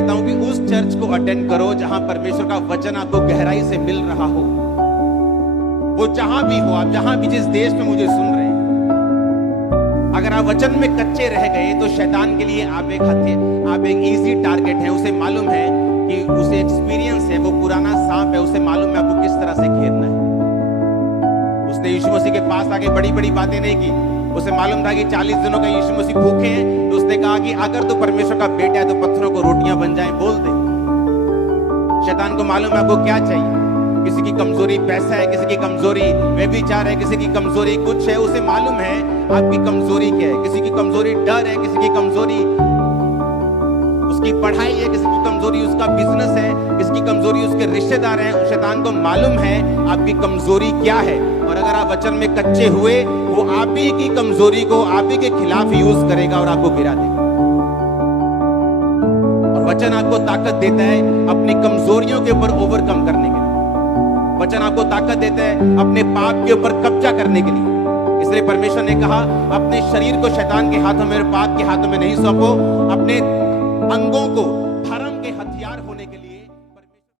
कहता हूं कि उस चर्च को अटेंड करो जहां परमेश्वर का वचन आपको गहराई से मिल रहा हो। वो जहां भी हो, आप जहां भी जिस देश में मुझे सुन रहे हैं, अगर आप वचन में कच्चे रह गए तो शैतान के लिए आप एक इजी टारगेट है। उसे मालूम है कि उसे एक्सपीरियंस है, वो पुराना सांप है, उसे मालूम है आपको किस तरह से घेरना है। उसने यीशु मसीह के पास आके बड़ी बड़ी बातें नहीं की। उसे मालूम था कि 40 दिनों का यीशु मसीह भूखे हैं, तो उसने कहा कि अगर तो परमेश्वर का बेटा है तो पत्थरों को रोटियां बन जाएं, बोल दे। शैतान को मालूम है आपको क्या चाहिए। किसी की कमजोरी पैसा है, किसी की कमजोरी व्यभिचार है, किसी की कमजोरी कुछ है। उसे मालूम है आपकी कमजोरी क्या है। किसी की कमजोरी डर है, किसी की कमजोरी उसकी पढ़ाई है, किसी की कमजोरी उसका बिजनेस है, किसी की कमजोरी उसके रिश्तेदार हैं। शैतान को मालूम है आपकी कमजोरी क्या है, और अगर आप वचन में कच्चे हुए वो आप ही की कमजोरी को आप ही के खिलाफ यूज करेगा और आपको गिरा देगा। और वचन आपको ताकत देता है अपनी कमजोरियों के ऊपर ओवरकम करने के लिए। वचन आपको ताकत देता है अपने पाप के ऊपर कब्जा करने के लिए। इसलिए परमेश्वर ने कहा अपने शरीर को शैतान के हाथों में, पाप के हाथों में नहीं सौंपो। अपने अंगों को